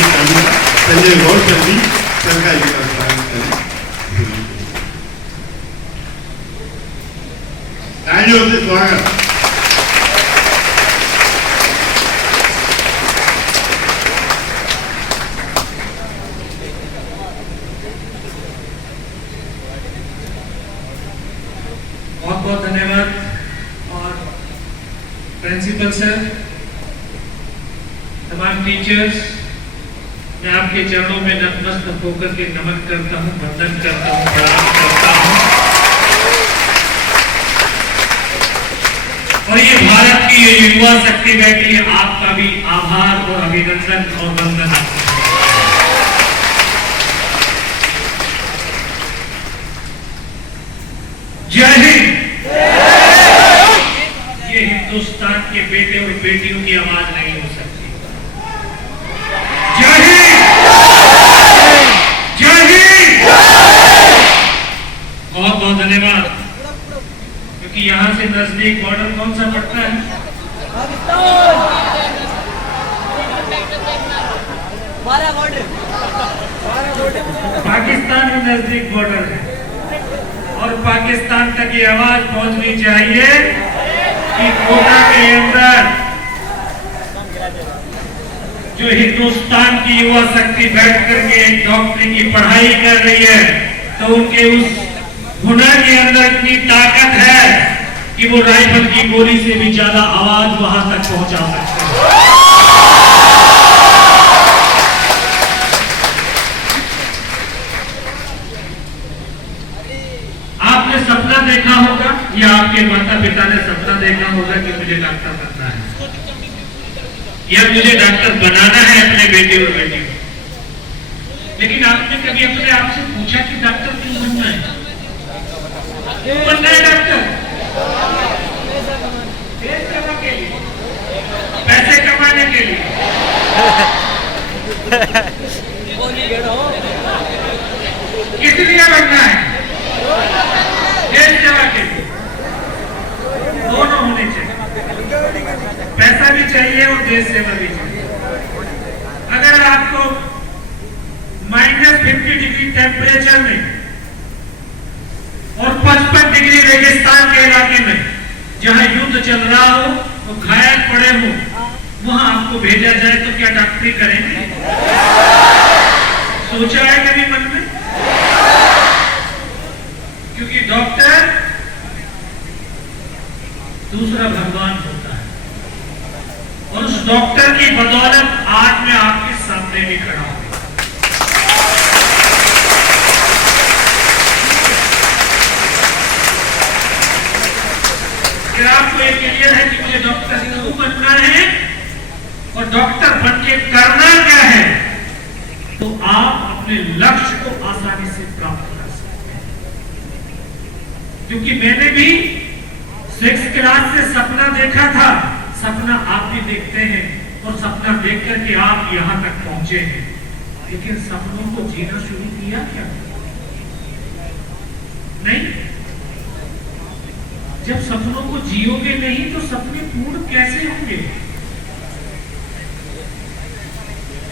संजय गौर sir जी sir का एक स्वागत करें। तालियों से स्वागत। बहुत बहुत धन्यवाद। और प्रिंसिपल सर, तमाम टीचर्स, मैं आपके चरणों में नतमस्तक होकर के नमन करता हूँ, वंदन करता हूँ, प्रणाम करता हूँ। और ये भारत की ये युवा शक्ति बैठी है, आपका भी आभार और अभिनंदन और वंदन। जय हिंद। ये हिंदुस्तान के बेटे और बेटियों की आवाज नहीं हो सकती। जय हिंद, जय हिंद। बहुत बहुत धन्यवाद। क्योंकि यहां से नजदीक बॉर्डर कौन सा पड़ता है? पाकिस्तान में नजदीक बॉर्डर है और पाकिस्तान तक ये आवाज पहुंचनी चाहिए कि कोटा के अंदर जो हिंदुस्तान की युवा शक्ति बैठ करके एक डॉक्टरी की पढ़ाई कर रही है, तो उनके उस हुनर के अंदर इतनी ताकत है कि वो राइफल की गोली से भी ज्यादा आवाज वहां तक पहुंचा सकते हैं। आपने सपना देखा होगा या आपके माता पिता ने सपना देखा होगा कि मुझे डॉक्टर बनना है या मुझे डॉक्टर बनाना है अपने बेटे और बेटी को। लेकिन आपने कभी अपने आप से पूछा कि डॉक्टर क्यों बनना है? क्यों बनना है डॉक्टर? देश सेवा के लिए, पैसे कमाने के लिए। किस लिए बनना है? देश सेवा के लिए। दोनों होने चाहिए, पैसा भी चाहिए और देश सेवा भी चाहिए। अगर आपको -50 डिग्री टेम्परेचर में और 55 डिग्री रेगिस्तान के इलाके में जहां युद्ध चल रहा हो, वो घायल पड़े हो, वहां आपको भेजा जाए तो क्या डॉक्टरी करेंगे? सोचा है कभी मन में? क्योंकि डॉक्टर दूसरा भगवान होता है और उस डॉक्टर की बदौलत आज मैं आपके सामने भी खड़ा हूं। अगर आपको ये क्लियर है कि मुझे डॉक्टर क्यों बनना है और डॉक्टर बनके करना क्या है, तो आप अपने लक्ष्य को आसानी से प्राप्त कर सकते हैं। क्योंकि मैंने भी 6th क्लास से सपना देखा था, सपना आप भी देखते हैं और सपना देख करके आप यहां तक पहुंचे हैं। लेकिन सपनों को जीना शुरू किया क्या? नहीं। जब सपनों को जियोगे नहीं तो सपने पूर्ण कैसे होंगे?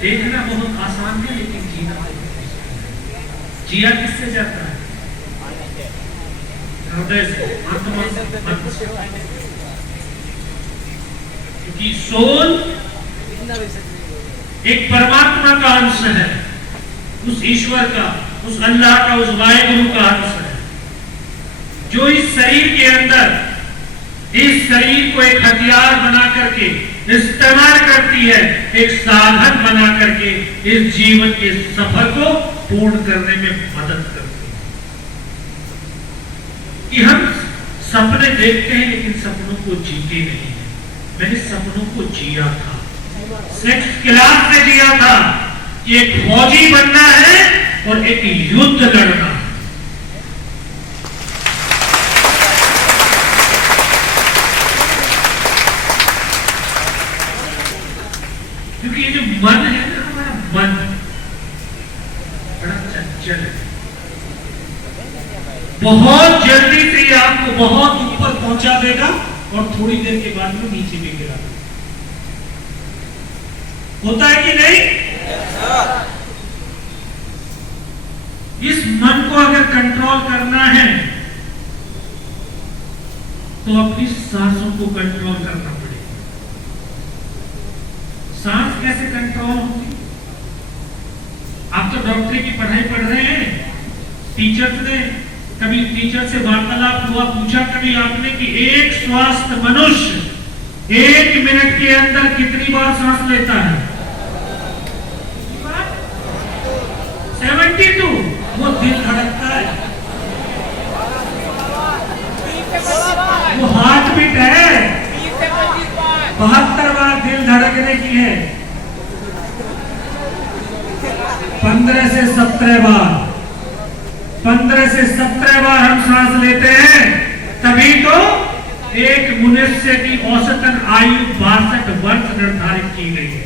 देखना बहुत आसान है लेकिन जीना जिया किससे जाता है? हृदय से, आत्मा से। क्योंकि सोल एक परमात्मा का अंश है, उस ईश्वर का, उस अल्लाह का, उस वाहिगुरु का अंश है, जो इस शरीर के अंदर इस शरीर को एक हथियार बना करके इस्तेमाल करती है, एक साधन बना करके इस जीवन के सफर को पूर्ण करने में मदद करती है। कि हम सपने देखते हैं लेकिन सपनों को जीते नहीं है। मैंने सपनों को जिया था, 6th क्लास में जिया था कि एक फौजी बनना है और एक युद्ध लड़ना। क्योंकि ये जो मन है ना, हमारा मन बड़ा चंचल है, बहुत जल्दी से ये आपको बहुत ऊपर पहुंचा देगा और थोड़ी देर के बाद में नीचे भी गिरा देगा। होता है कि नहीं? इस मन को अगर कंट्रोल करना है तो अपनी सांसों को कंट्रोल करना पड़ेगा। सांस कैसे कंट्रोल होगी? आप तो डॉक्टरी की पढ़ाई पढ़ रहे हैं, टीचर्स ने कभी टीचर से वार्तालाप हुआ, पूछा कभी आपने कि एक स्वस्थ मनुष्य 1 मिनट के अंदर कितनी बार सांस लेता है? 72। वो दिल धड़कता है, वो हार्ट बीट है, 72 बार दिल धड़कने की है। 15 से 17 बार 15 से 17 बार हम सांस लेते हैं, तभी तो एक मनुष्य की औसतन आयु 62 वर्ष निर्धारित की गई है।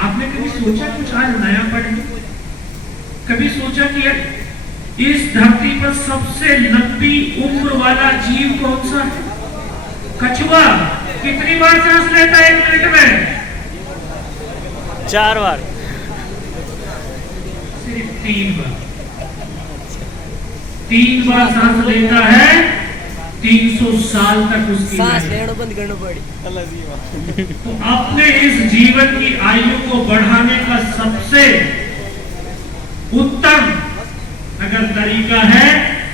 आपने कभी सोचा कुछ आज नया पढ़ने? कभी सोचा कि इस धरती पर सबसे लंबी उम्र वाला जीव कौन सा है? कछुआ। कितनी बार सांस लेता है 1 मिनट में? 4 बार। सिर्फ 3 बार। 3 बार सांस लेता है, 300 साल तक उसकी सांस लेना बंद करना पड़ी। तो अपने इस जीवन की आयु को बढ़ाने का सबसे उत्तम अगर तरीका है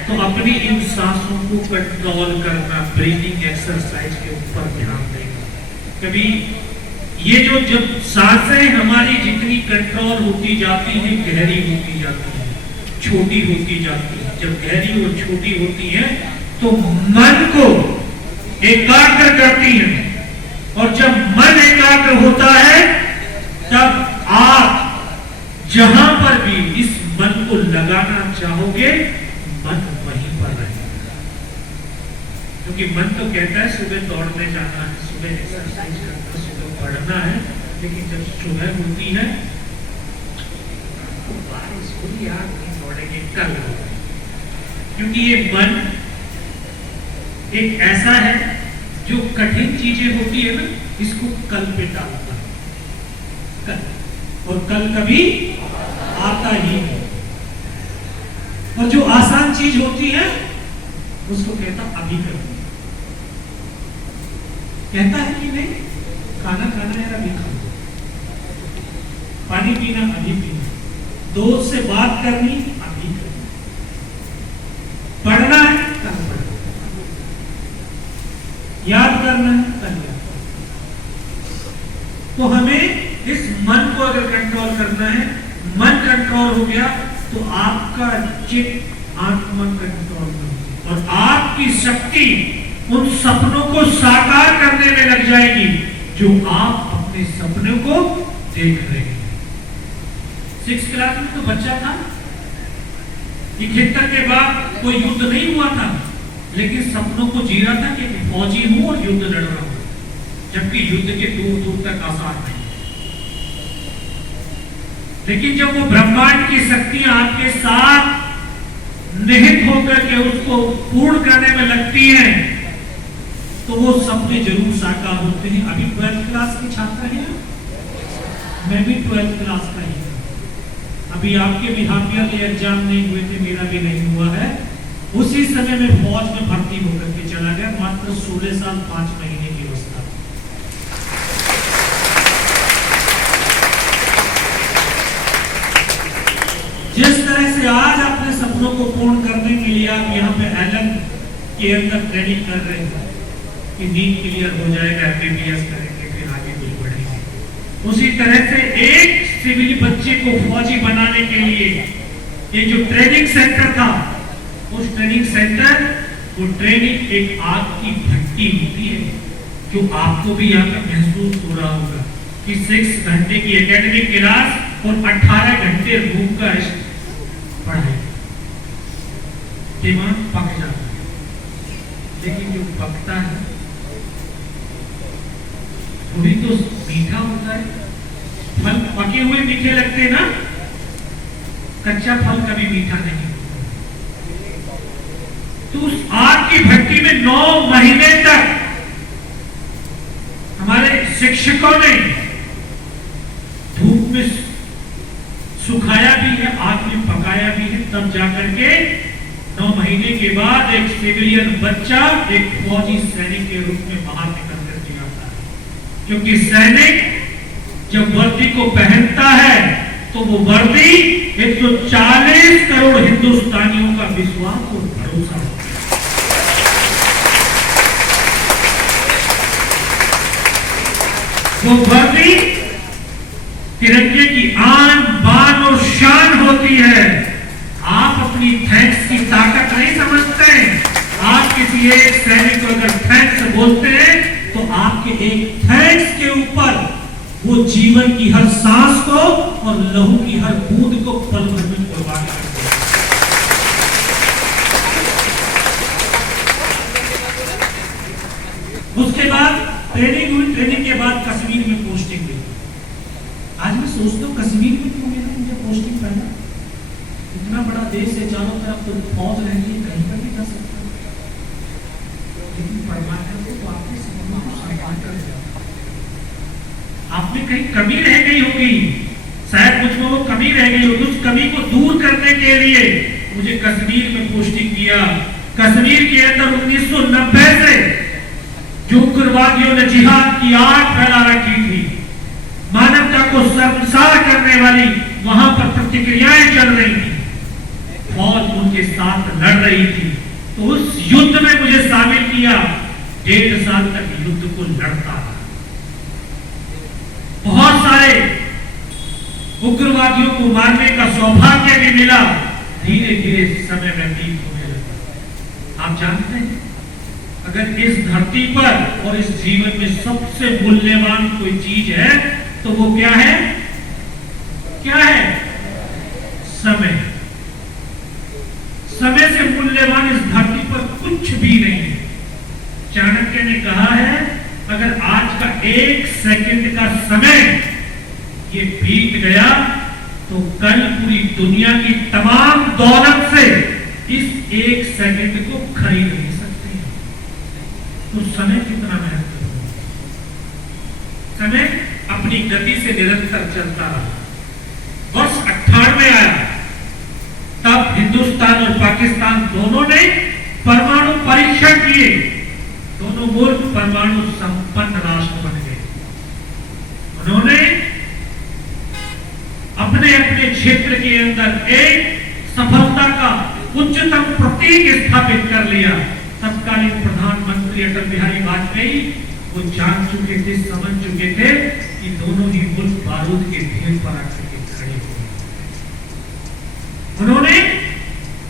तो अपनी इन सांसों को कंट्रोल करना, ब्रीथिंग एक्सरसाइज के ऊपर ध्यान देना। कभी ये जो जब सांसें हमारी जितनी कंट्रोल होती जाती है, गहरी होती जाती है, छोटी होती जाती है, जब गहरी और छोटी होती है तो मन को एकाग्र करती है, और जब मन एकाग्र होता है तब आप जहां पर भी इस मन को लगाना चाहोगे, मन वहीं पर रहेगा। क्योंकि मन तो कहता है सुबह दौड़ने जाना है, सुबह एक्सरसाइज करना है, सुबह पढ़ना है, लेकिन जब सुबह होती है तो बारिश हुई, यार नहीं दौड़ेंगे, कल होगा। क्योंकि ये मन एक ऐसा है जो कठिन चीजें होती है ना, इसको कल पे डालता है, कल, और कल कभी आता ही नहीं। और जो आसान चीज होती है उसको कहता अभी कर, कहता है कि नहीं, खाना खाना है अभी खाओ, पानी पीना अभी पीना, दोस्त से बात करनी अभी करनी, पढ़ना है कल पढ़ना, याद करना है कल याद। तो हमें इस मन को अगर कंट्रोल करना है, मन कंट्रोल हो गया तो आपका चित्त आत्मा कंट्रोल में होगी और आपकी शक्ति उन सपनों को साकार करने में लग जाएगी जो आप अपने सपनों को देख रहे हैं। 6th क्लास में तो बच्चा था, 71 के बाद कोई युद्ध नहीं हुआ था, लेकिन सपनों को जी रहा था कि फौजी हूं और युद्ध लड़ रहा हूं, जबकि युद्ध के दूर दूर तक आसार नहीं। लेकिन जब वो ब्रह्मांड की शक्तियां आपके साथ निहित होकर के उसको पूर्ण करने में लगती हैं तो वो सपने जरूर साकार होते हैं। अभी 12th क्लास के छात्र हैं, मैं भी 12th क्लास का ही हूं। अभी आपके भी हाफ ईयरली एग्जाम नहीं हुए थे, मेरा भी नहीं हुआ है। उसी समय में फौज में भर्ती होकर के चला गया, मात्र 16 साल 5 महीने की अवस्था। जिस तरह से आज अपने सपनों को पूर्ण करने के लिए आप यहाँ पे एलन के अंदर ट्रेनिंग कर रहे हैं कि नीट क्लियर हो जाएगा, MBBS करेंगे, फिर आगे कुछ बढ़ेंगे, उसी तरह से एक सिविल बच्चे को फौजी बनाने के लिए ये जो ट्रेनिंग सेंटर था, उस ट्रेनिंग सेंटर, वो ट्रेनिंग एक आग की भट्टी होती है, जो आपको भी यहाँ पे महसूस हो रहा होगा कि 6 घंटे की एकेडमिक क्लास और 18 घंटे रूम का पढ़ाई, दिमाग पक जाता है। लेकिन जो पकता है थोड़ी तो मीठा होता है। फल पके हुए मीठे लगते हैं ना, कच्चा फल कभी मीठा नहीं होता। तो उस आग की भट्टी में 9 महीने तक हमारे शिक्षकों ने उसमें सुखाया भी है, आग में पकाया भी है, तब जाकर के 9 महीने के बाद एक सिविलियन बच्चा एक फौजी सैनिक के रूप में बाहर निकल करके आता है। क्योंकि सैनिक जब वर्दी को पहनता है तो वो वर्दी 140 करोड़ हिंदुस्तानियों का विश्वास और भरोसा होता है। वो वर्दी तिरंगे की आन बान और शान होती है। आप अपनी थैंक्स की ताकत नहीं समझते। आप किसी एक सैनिक को अगर थैंक्स बोलते हैं तो आपके एक थैंक्स के ऊपर वो जीवन की हर सांस को और लहू की हर बूंद को पल भर में कुर्बान करते हैं। उसके बाद ट्रेनिंग हुई, ट्रेनिंग के बाद कश्मीर में पोस्टिंग हुई। आज मैं सोचता हूँ कश्मीर में क्यों मिला मुझे पोस्टिंग करना। इतना बड़ा देश है, चारों तरफ तो फौज रहती है, कहीं पर भी जा सकता है। लेकिन परमात्मा को आपके सपनों को साकार कर दिया। आप में कहीं कमी रह गई होगी, शायद मुझ में वो कमी रह गई होगी। उस कमी को दूर करने के लिए मुझे कश्मीर में पोस्टिंग किया। कश्मीर के अंदर 1990 से जो उग्रवादियों ने जिहाद की आग फैला रखी थी, मानवता को शर्मसार करने वाली वहां पर प्रतिक्रियाएं चल रही थी, फौज उनके साथ लड़ रही थी। तो उस युद्ध में मुझे शामिल किया। 1.5 साल तक युद्ध को लड़ता रहा। बहुत सारे उग्रवादियों को मारने का सौभाग्य भी मिला। धीरे धीरे समय व्यतीत होने लगा। आप जानते हैं अगर इस धरती पर और इस जीवन में सबसे मूल्यवान कोई चीज है तो वो क्या है? क्या है? समय। समय से मूल्यवान इस धरती पर कुछ भी नहीं है। चाणक्य ने कहा है अगर आज का 1 सेकंड का समय ये बीत गया तो कल पूरी दुनिया की तमाम दौलत से इस 1 सेकंड को खरीद नहीं सकते। तो समय कितना महत्वपूर्ण है। समय अपनी गति से निरंतर चलता रहा। वर्ष 98 आया, तब हिंदुस्तान और पाकिस्तान दोनों ने परमाणु परीक्षण किए। दोनों मुल्क परमाणु संपन्न राष्ट्र बन गए। उन्होंने अपने अपने क्षेत्र के अंदर एक सफलता का उच्चतम प्रतीक स्थापित कर लिया। तत्कालीन प्रधानमंत्री अटल बिहारी वाजपेयी वो जान चुके थे, समझ चुके थे कि दोनों ही मुल्क बारूद के ढेर पर आकर के खड़े हुए। उन्होंने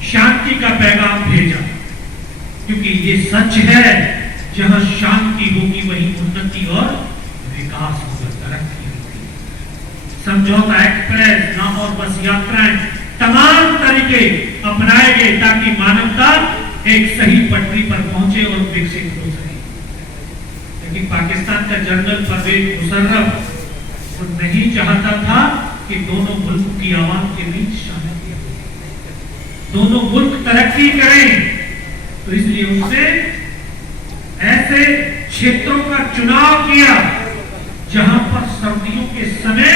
शांति का पैगाम भेजा, क्योंकि ये सच है जहां शांति होगी वहीं उन्नति और विकास होगा, तरक्की होगी। समझौता एक्सप्रेस, लाहौर बस यात्राएं, तमाम तरीके अपनाए गए ताकि मानवता एक सही पटरी पर पहुंचे और विकसित हो सके। लेकिन पाकिस्तान का जनरल परवेज मुशर्रफ वो नहीं चाहता था कि दोनों मुल्क की आवाम के बीच शांति हो, दोनों मुल्क तरक्की करें। तो इसलिए उसने ऐसे क्षेत्रों का चुनाव किया जहां पर सर्दियों के समय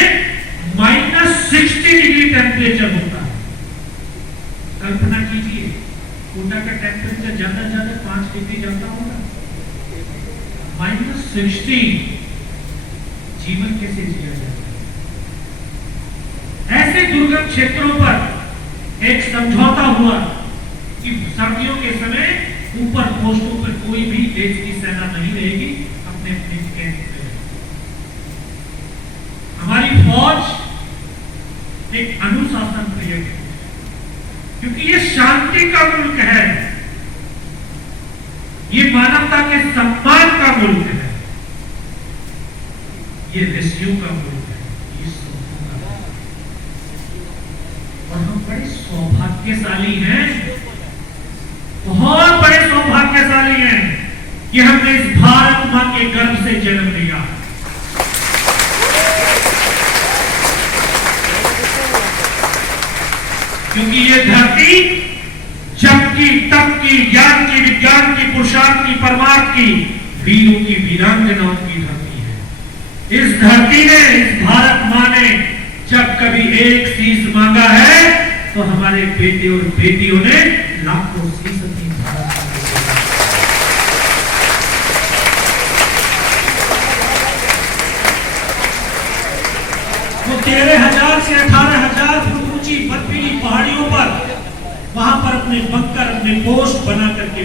-60 डिग्री टेम्परेचर होता है। कल्पना कीजिए कोटा का टेम्परेचर ज्यादा ज्यादा 5 डिग्री जाता होगा। -60 जीवन कैसे जिया जाता है। ऐसे दुर्गम क्षेत्रों पर एक समझौता हुआ कि सर्दियों के समय ऊपर पोस्टों पर कोई भी देश की सेना नहीं रहेगी, अपने अपने कैंप में। हमारी फौज एक अनुशासन प्रिय है, क्योंकि ये शांति का मुल्क है, ये मानवता के सम्मान का मुल्क है, ये ऋषियों का मुल्क है, ये संतों का मुल्क है। और हम बड़े सौभाग्यशाली हैं, बहुत बड़े सौभाग्यशाली हैं कि हमने इस भारत मां के गर्भ से जन्म लिया। क्योंकि ये धरती जप की, तप की, ज्ञान की, विज्ञान की, पुरुषार्थ की, परमार्थ की, वीरों की, वीरांगनाओं की धरती है। इस धरती ने, इस भारत मां ने एक शीश मांगा है तो हमारे बेटे और बेटियों ने लाखों शीश दी। वो तेरे